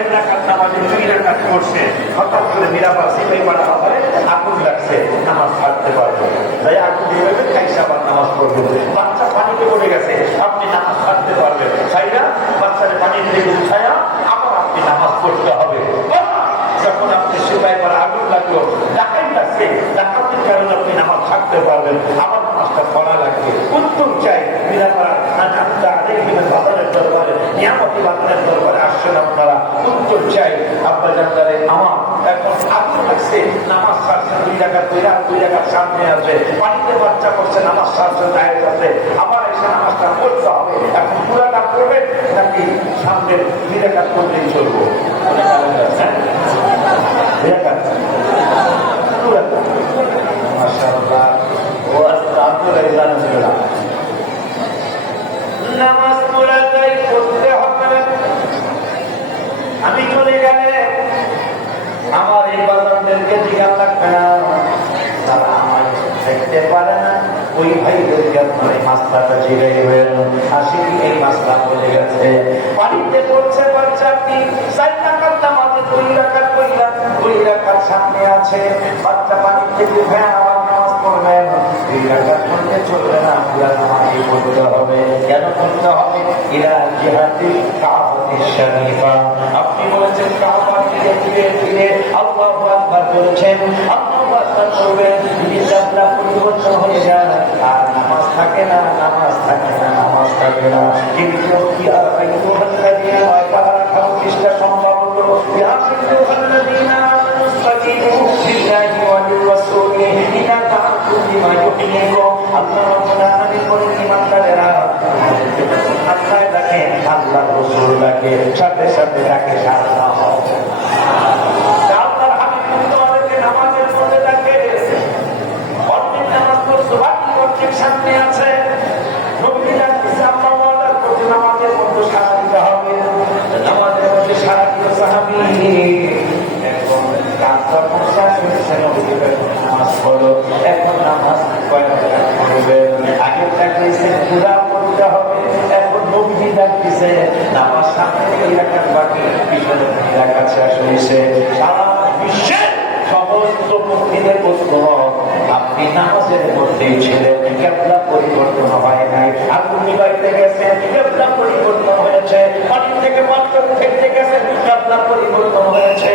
1 রাকাত নামাজে 2 রাকাত করছে, হঠাৎ করে মিরাপার সিপাহী পাড়া বাজারে আগুন লাগছে, নামাজ ছাড়তে পারবে তাই আগুন দিয়ে খাইসা আবার নামাজ পড়বে। বাচ্চা পানিতে পড়ে গেছে, আপনি নামাজ ছাড়তে পারবেন, খাইরা বাচ্চাদের পানি থেকে উঠায়া আবার আপনি নামাজ পড়তে হবে। যখন আপনি সিপাহী পাড়া আগুন লাগলো, ডাকাত লাগছে, ডাকাতের কারণে আপনি নামাজ ছাড়তে পারবেন, আবার নামাজটা পড়া লাগবে। উত্তম চাই মিরাপাড়া বাজারের দরবারে, নিয়ামতি বাজারের দরবারে আসছেন আপনারা, উত্তর চাই আপনার জানতারে আমার এখন আগুন লাগছে, নামাজ ছাড়ছেন 2 রাকাত, 2 রাকাত সামনে আছে, পানিতে বাচ্চা করছে, নামাজ ছাড়ছেন দায়ের আছে, আবার এসে নামাজটা পড়তে হবে। এখন পুরাটা পড়বেন নাকি সামনে 2 রাকাত পড়লেই চলবো? মাশাআল্লাহ, ও আলহামদুলিল্লাহ। নামাজ পুরাটাই পড়তে হবে। আমি চলে গেলে আমার এই বাজারদেরকে জিজ্ঞাসা লাগবে না, তারা আমার দেখতে পারে না, ওই ভাইদেরকে আপনার এই মাসলাটা জিগাইবেন, আসি এই মাসলা বলে গেছে পানিতে পড়ছে বাচ্চা, আপনি 4 রাকাত নামাজে 2 রাকাত পড়লেন, 2 রাকাত সামনে আছে, বাচ্চা পানি থেকে উঠে আবার নামাজ পড়বেন, 2 রাকাত পড়লে চলবে না, পুরা নামাজই পড়তে হবে। কেন পড়তে হবে? ইলা জিহাতিল কাবাতিশ শরীফা, আপনি বলেছেন কাবা দিকে ফিরে ফিরে আল্লাহু আকবার বলেছেন, আল্লাহু আকবার করবেন, ইসলামটা পরিবর্তন হয়ে যায় আর নামাজ থাকে না, নামাজ থাকে না, নামাজ থাকে না। কিন্তু কি আর আইয়ুহাল্লাযীনা আমানু পৃষ্ঠা সম্ভব হলো ইয়া আইয়ুহাল্লাযীনা ইসতাজিবু লিল্লাহি ওয়া লির-রাসূলি ইযা দাআকুম লিমা ইউহয়িকুম। আল্লাহ রাব্বুল আলামিন বলেন, ঈমানদারেরা আল্লাহ ডাকে, আল্লাহ রাসূল ডাকে, সাথে সাথে ডাকে সাড়া দাও। আল্লাহর হাবিব তোমাদেরকে নামাজের মধ্যে ডাকে, অর্ধেক নামাজ পড়ছো, বাকি অর্ধেক সামনে আছে, নবী ডাকতেছে, আল্লাহ ওয়াদা করছে নামাজের মধ্যে সাড়া দিতে হবে। নামাজের মধ্যে সাড়া দিল সাহাবী, এখন রাতটা 50 হয়েছে, নবী নামাজ পড়ো, এখন নামাজ কয় রাকাত পড়বে? আগে ডাকতেছে পুরা পড়তে হবে, এখন নবী ডাকতেছে নামাজ সামনে 2 রাকাত বাকি, পিছনে 2 রাকাত শেষ হয়েছে। সারা বিশ্বের সমস্ত মুফতিদের প্রশ্ন, আপনি নামাজের মধ্যেই ছিলেন, কিবলা পরিবর্তন হয় নাই, আপনি নিবাইতে গেছেন, কিবলা পরিবর্তন হয়েছে, পানি থেকে মাত্র উঠে গেছেন, কিবলা পরিবর্তন হয়েছে,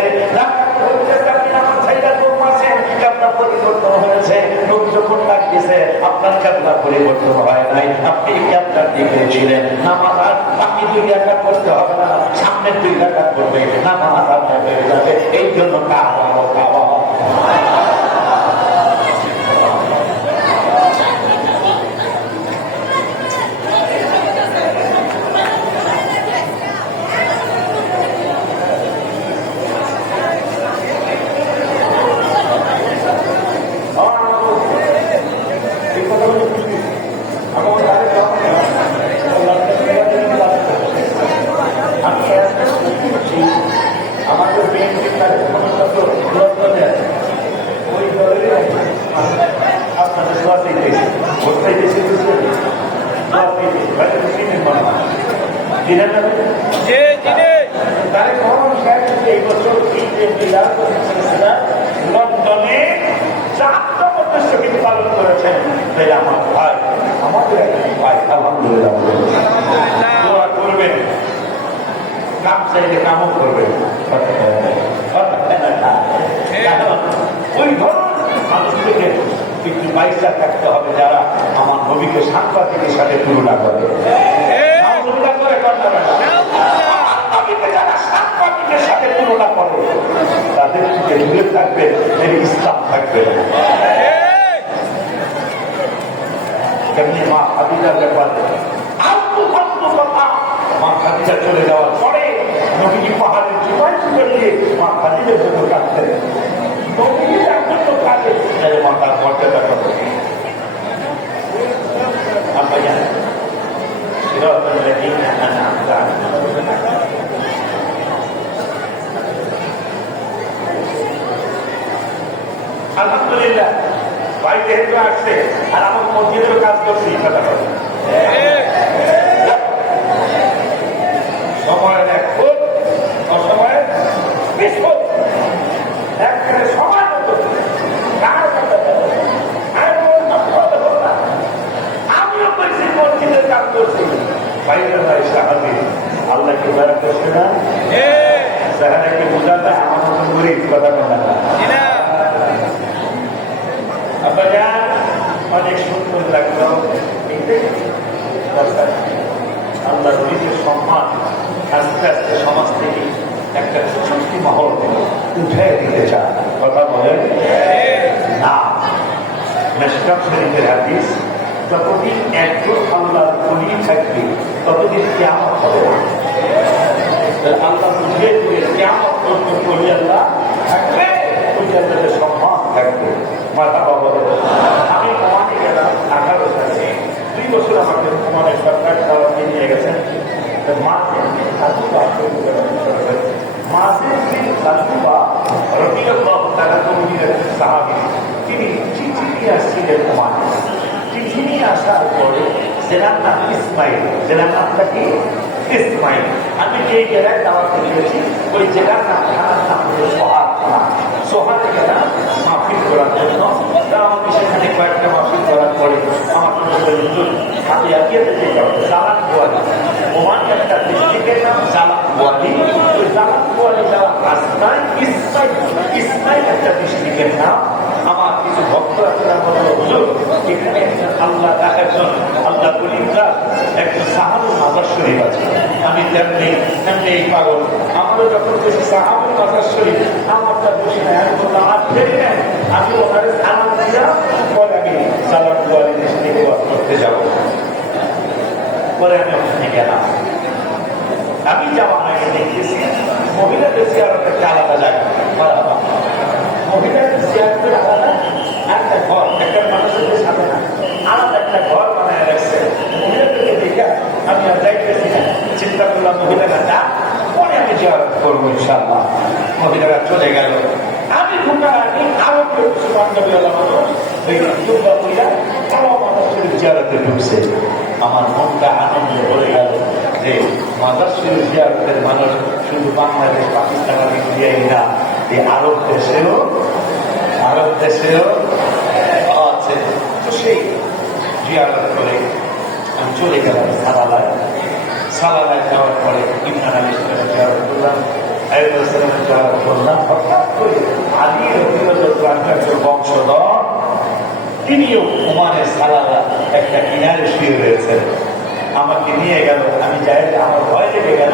আপনি নামাজ ছাইড়া ঘুমাচ্ছেন, কিবলা পরিবর্তন হয়েছে, নবী যখন ডাকতেছে আপনার কিবলা পরিবর্তন হয় নাই, আপনি কিবলার দিকে ছিলেন। নামাজ আর বাকি 2 রাকাত পড়তে হবে না, সামনে 2 রাকাত পড়বে, নামাজ আপনার হয়ে যাবে। এই জন্য কাবা কাবা লন্ডনে 4টা শহীদ পালন করেছেন। আমার ভাই, আমাদের ভাই, আলহামদুলিল্লাহ দোয়া করবেন, কাম চাইলে কামও করবেন। ওই ধরনের মানুষ থেকে একটু বাইশা থাকতে হবে যারা আমার নবীকে সাংবাদিকের সাথে তুলনা করে, যারা সাংবাদিকের সাথে তুলনা করে তাদের থেকে দূরে থাকবে, এর ইসলাম থাকবে। তেমনি মা খাদিজার ব্যাপারে আলতু ফালতু কথা, মা খাদিজা চলে যাওয়ার পরে নবীজি পাহাড়ের চূড়ায় চলে গিয়ে মা খাদিজার জন্য কাঁদতেন। নবীজি তার জন্য কাঁদে, মা তার মর্যাদা কত। আমরা জানি আলহামদুলিল্লাহ ভাই যেহেতু আসছে আর আমার মসজিদেরও কাজ করছি, সময় খুব অসময়ে চেহারাকে বোঝা যায় আমার মতো গরিব কথা বলা অনেক সুন্দর লাগলো। আল্লাহ নবীর সম্মান আস্তে আস্তে সমাজ থেকে একটা চুক্তি মহল উঠে দিতে চান। কথা বলেন না। মেশকাত শরীফের হাদিস, যতদিন একজন আল্লাহর ওলি থাকবে ততদিন কিয়ামত হবে না। আল্লাহ বুঝিয়ে দিয়ে কিয়ামত পর্যন্ত ওলি আল্লাহ থাকবে, ওই আল্লাহর সম্মান থাকবে। মারহাবা বলেন। আমি ওমানে গেলাম 18 সালে, 2 বছর আমাকে ওমানে সরকার দাওয়াতে নিয়ে গেছেন। মাঝে সাহাবী, তিনি চিঠি নিয়ে আসছিলেন ওমানে। চিঠি নিয়ে আসার পরে জেলার নাম ইসমাইল। জেলার নামটা কি? ইসমাইল। আমি যে জেলায় দাওয়াতে গিয়েছি ওই জেলার নাম হলো সোহাগ। সোহাগে গেলাম মাহফিল করার জন্য। আমাকে সেখানে কয়েকটা মাহফিল করার পরে আমার হাতে এগিয়ে যেতে হবে জালান গোয়ালি। ওমান একটা ডিস্ট্রিক্টের নাম জালান গোয়ালি। ওই জালান গোয়ালি যাওয়ার রাস্তায় ইসমাইল একটা ডিস্ট্রিক্টের নাম। আমার কিছু ভক্ত আছে, এখানে একজন আল্লাহ বলিরা একজন সাহাবুল মাজার শরীফ আছে। আমি তেমনি এই পাগল, আমারও যখন বেশি সাহাবুল মাজার শরীফ আমারটা বসে নেয়। আমি বললাম আর ফেরি নেন, আমি ওখানে সালাম দিয়া পরে আমি সালাম গোয়ালি ডিস্ট্রিক্টে ওয়াজ করতে যাবো। পরে আমি ওখানে গেলাম। আমি যাওয়ার আগে দেখেছি মহিলাদের জিয়ারত একটা আলাদা জায়গা। মহিলাদের জিয়ারতের আলাদা একটা ঘর, একটা মানুষের সাথে না, আলাদা একটা ঘর বানায় রাখছে। মহিলাদেরকে দেখে আমি আর যাইতেছি না, চিন্তা করলাম মহিলারা না, পরে আমি জিয়ারত করবো ইনশাআল্লাহ। মহিলারা চলে গেল। আমি ঢোকার আগে আরো কেউ বান্ধবীওয়ালা মানুষ ওই দুর্গা পূজা আরো মানুষের জিয়ারতে ঢুকছে। আমার মনটা আনন্দ হয়ে গেল যে মাজার শরীফ জিয়ারতের মানুষ শুধু বাংলাদেশ, পাকিস্তান আর ইন্ডিয়াই না, এই আরব দেশেও আছে। তো সেই জিয়ারত করে আমি চলে গেলাম সালালায় যাওয়ার পরে ইমরান আলী ইসলামের জিয়ারত করলাম, আইয়ুব জিয়ারত করলাম। হঠাৎ করে আলী রাদিয়াল্লাহু একজন বংশধর, তিনিও ওমানের সালালা একটা কিনারে শুয়ে রয়েছেন। আমাকে নিয়ে গেল। আমি যাই, আমার ভয় লেগে গেল।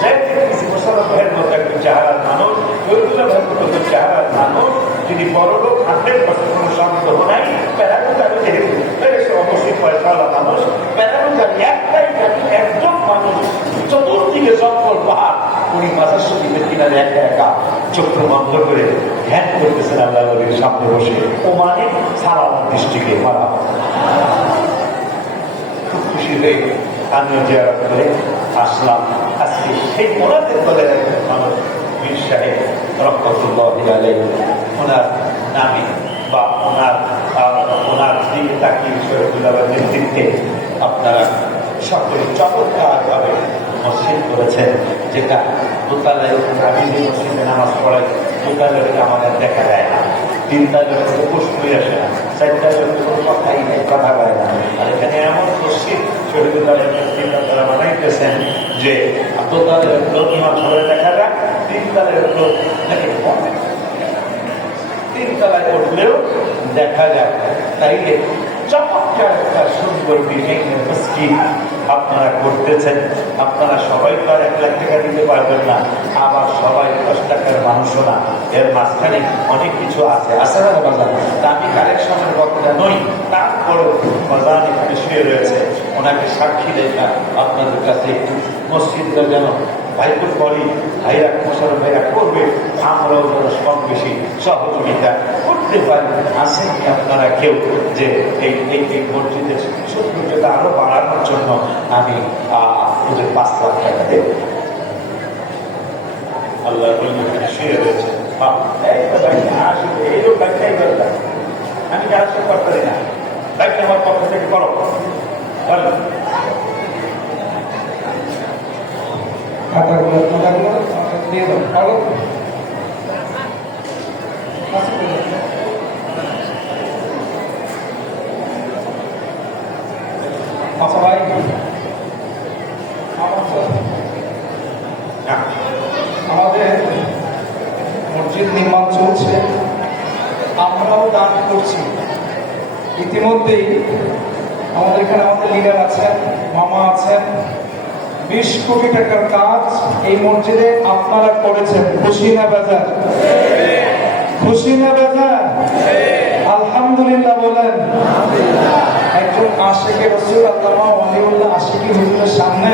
যাই দেখতেছি মুসলমানের মতো একজন চেহারার মানুষ, ওইগুলো মতো চেহারার মানুষ, যিনি বড়লোক 100% কোনো সন্দেহ নাই। প্যারাগুজারি যেহেতু অবশ্যই পয়সাওয়ালা মানুষ, প্যারাগুজারি একটাই জাতি, একজন মানুষ, চতুর্দিকে জঙ্গল পাহাড়, উনি মাজার শরীফের কিনারে একা চক্ষু বন্ধ করে ধ্যান করতেছেন আল্লাহ নবীর সামনে বসে। ওমানে সালালা ডিস্ট্রিক্টে মারা। খুব খুশি হয়ে আমিও জিয়ারত করে আসলাম। আজকে সেই ওনাদের দলের একজন মানুষ মীর সাহেব রহমতুল্লাহি আলাইহি, ওনার নামে বা ওনার দিকে তাকিয়ে শরীফুল্লাহর নেতৃত্বে আপনারা সকলে চমৎকারভাবে মসজিদ করেছেন, যেটা দোতলায় আমি যে মসজিদে নামাজ পড়াই দোতলায় আমাদের দেখা যায় না, 3 তলায় প্রশ্নই আসে না, 4 তলায় কোনো কথাই নেই, কথা বলে না। আর এখানে এমন মসজিদ শরীফুল্লাহর নেতৃত্বে তারা বানাইতেছেন যে দোতলায় ইমাম সাহেব দেখা যায়, 3 তলায় নাকি 3 তলায় উঠলেও দেখা যায়। তাইলে চমৎকার একটা সুন্দর ডিজাইনের মসজিদ আপনারা করতেছেন। আপনারা সবাই তো আর 1 লাখ টাকা দিতে পারবেন না, আবার সবাই 10 টাকার মানুষও না, এর মাঝখানে অনেক কিছু আছে। আসলে বাজার আমি কালেকশনের বক্তা নই, তারপরেও বাজার এখানে শুয়ে রয়েছে, ওনাকে সাক্ষী দেখা আপনাদের কাছে একটু মসজিদটা যেন ভাইপুর বলি ভাইরা মোশারফ ভাইরা করবে, আমরাও যেন কম বেশি সহযোগিতা করতে পারি। আসেন আপনারা কেউ যে এই মসজিদের সৌন্দর্যতা আরো বাড়ানোর জন্য আমি ওদের 5 লাখ টাকা দেব। আল্লাহ শুয়ে রয়েছে, এইরকম ব্যাখ্যাই দরকার। আমি যার সাথে করতে পারি না, ব্যাখ্যা আমার পক্ষ থেকে করো। খাতাগুলো দিয়ে দাও, কারো সবাই আমাদের মসজিদ নির্মাণ চলছে, আমরাও দান করছি। ইতিমধ্যেই আমাদের এখানে আমাদের লিডার আছেন, মামা আছেন, 20 কোটি টাকার কাজ এই মসজিদে আপনারা করেছেন। খুশি না বেজার? খুশি না বেজার? আলহামদুলিল্লাহ বলেন। একজন আশিকে রাসূল আল্লামা ওয়ালিউল্লাহ আশিকি হুজুরের সামনে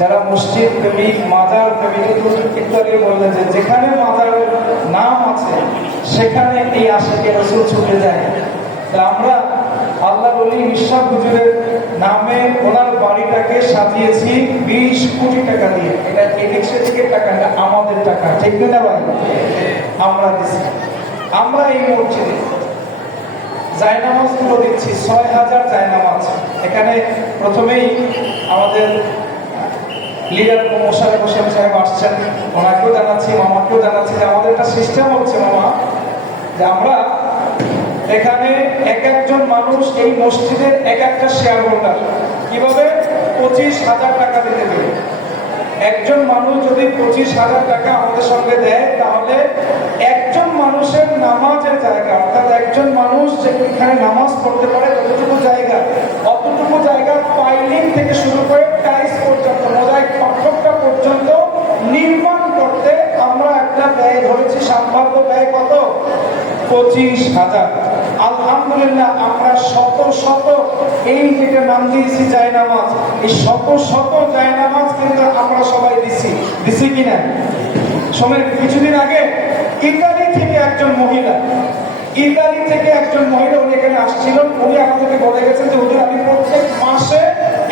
যারা মসজিদ প্রেমিক, মাজার প্রেমিক ইত্যাদি বললেন যে যেখানে মাজারের নাম আছে সেখানে এই আশিকে রাসূল ছুটে যায়। তা আমরা আল্লাহর ওলি ইরশাদ হুজুরের নামে ওনার বাড়িটাকে সাজিয়েছি 20 কোটি টাকা দিয়ে। এটা এদিক সেদিকের টাকা না, আমাদের টাকা, ঠিক না ভাই? আমরা দিচ্ছি। আমরা এই মসজিদে জায়নামাজ গুলো দিচ্ছি, 6000 জায়নামাজ। এখানে প্রথমেই আমাদের লিডার মোশাররফ হোসেন সাহেব আসছেন, ওনাকেও জানাচ্ছি, মামাকেও জানাচ্ছি যে আমাদের একটা সিস্টেম হচ্ছে মামা, যে আমরা এখানে এক একজন মানুষ এই মসজিদের এক একটা শেয়ার হোল্ডার। কিভাবে? 25,000 টাকা দিতে দেবে। একজন মানুষ যদি 25,000 টাকা আমাদের সঙ্গে দেয়, তাহলে একজন মানুষের নামাজের জায়গা, অর্থাৎ একজন মানুষ যেখানে নামাজ পড়তে পারে যতটুকু জায়গা, অতটুকু জায়গা পাইলিং থেকে শুরু করে টাইলস পর্যন্ত, মোজাইক পাথরটা পর্যন্ত নির্মাণ করতে আমরা একটা ব্যয় ধরেছি। সম্ভাব্য ব্যয় কত? 25,000। আলহামদুলিল্লাহ আমরা শত শত এই যেটা নাম দিয়েছি জায়নামাজ, এই শত শত জায়নামাজ কিন্তু আমরা সবাই দিছি কিনা? সময় কিছুদিন আগে ইতালি থেকে একজন মহিলা উনি এখানে আসছিলেন। উনি আমাদেরকে বলে গেছেন যে হুজুর আমি প্রত্যেক মাসে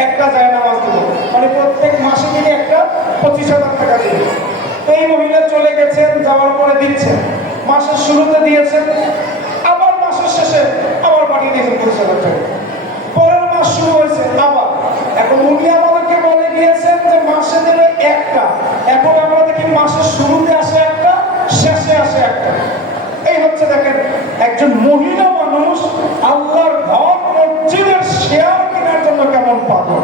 একটা জায়নামাজ দেবো, মানে প্রত্যেক মাসে তিনি একটা 25,000 টাকা দেবেন। এই মহিলা চলে গেছেন, যাওয়ার পরে দিচ্ছেন, মাসের শুরুতে দিয়েছেন, আবার মাসের শেষে আবার পাঠিয়ে দিয়েছেন 25,000 টাকা। পরের মাস শুরু হয়েছে আবার। এখন উনি আমাদেরকে বলে গিয়েছেন যে মাসে দেবে একটা। এখন আমরা দেখি মাসের শুরুতে আসে একটা, শেষে আসে একটা। এই হচ্ছে দেখেন একজন মহিলা মানুষ আল্লাহর ঘর মসজিদের শেয়ার কেনার জন্য কেমন পাগল।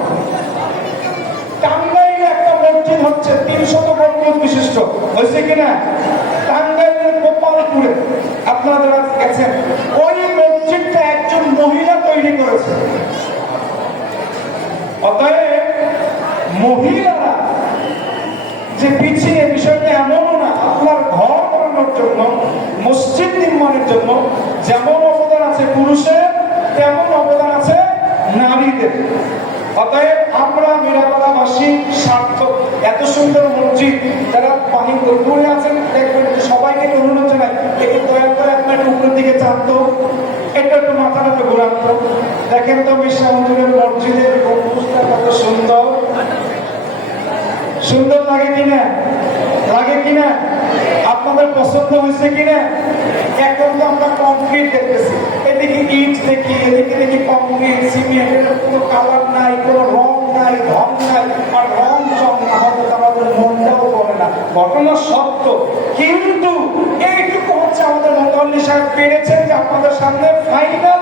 টাঙ্গাইলে একটা মসজিদ হচ্ছে 300 গম্বুজ বিশিষ্ট, হয়েছে কিনা? টাঙ্গাইলের গোপালপুরে আপনারা যারা গেছেন, ওই মসজিদটা একজন মহিলা তৈরি করেছে। অতএব মহিলারা যে পিছিয়ে, বিষয়টা এমনও না। আল্লাহর ঘর বানানোর জন্য, মসজিদ নির্মাণের জন্য যেমন অবদান আছে পুরুষের, তেমন অবদান আছে নারীদের। অতএব আমরা মিরাপাড়াবাসী সার্থক। এত সুন্দর মসজিদ, যারা পানি দূরে আছেন দেখবেন, সবাইকে অনুরোধ জানাই একটু দয়া করে আপনার উপরের দিকে চাপতো, এটা একটু মাথাটাতে ঘুরাতো। দেখেন তো মিশা হুজুরের মসজিদের গম্বুজটা কত সুন্দর, সুন্দর লাগে কিনা? লাগে কিনা? আপনাদের পছন্দ হয়েছে কিনা? এখন তো আমরা কংক্রিট দেখতেছি, এদিকে ইট দেখি, এদিকে দেখি কংক্রিট, সিমেন্ট, কোনো কালার নাই, কোনো রং নাই, ঢং নাই। আর রং চং না হলে আমাদের মনটাও করে না। ঘটনা সত্য, কিন্তু এইটুকু হচ্ছে আমাদের মোতাল্লি সাহেব পেরেছেন যে আপনাদের সামনে ফাইনাল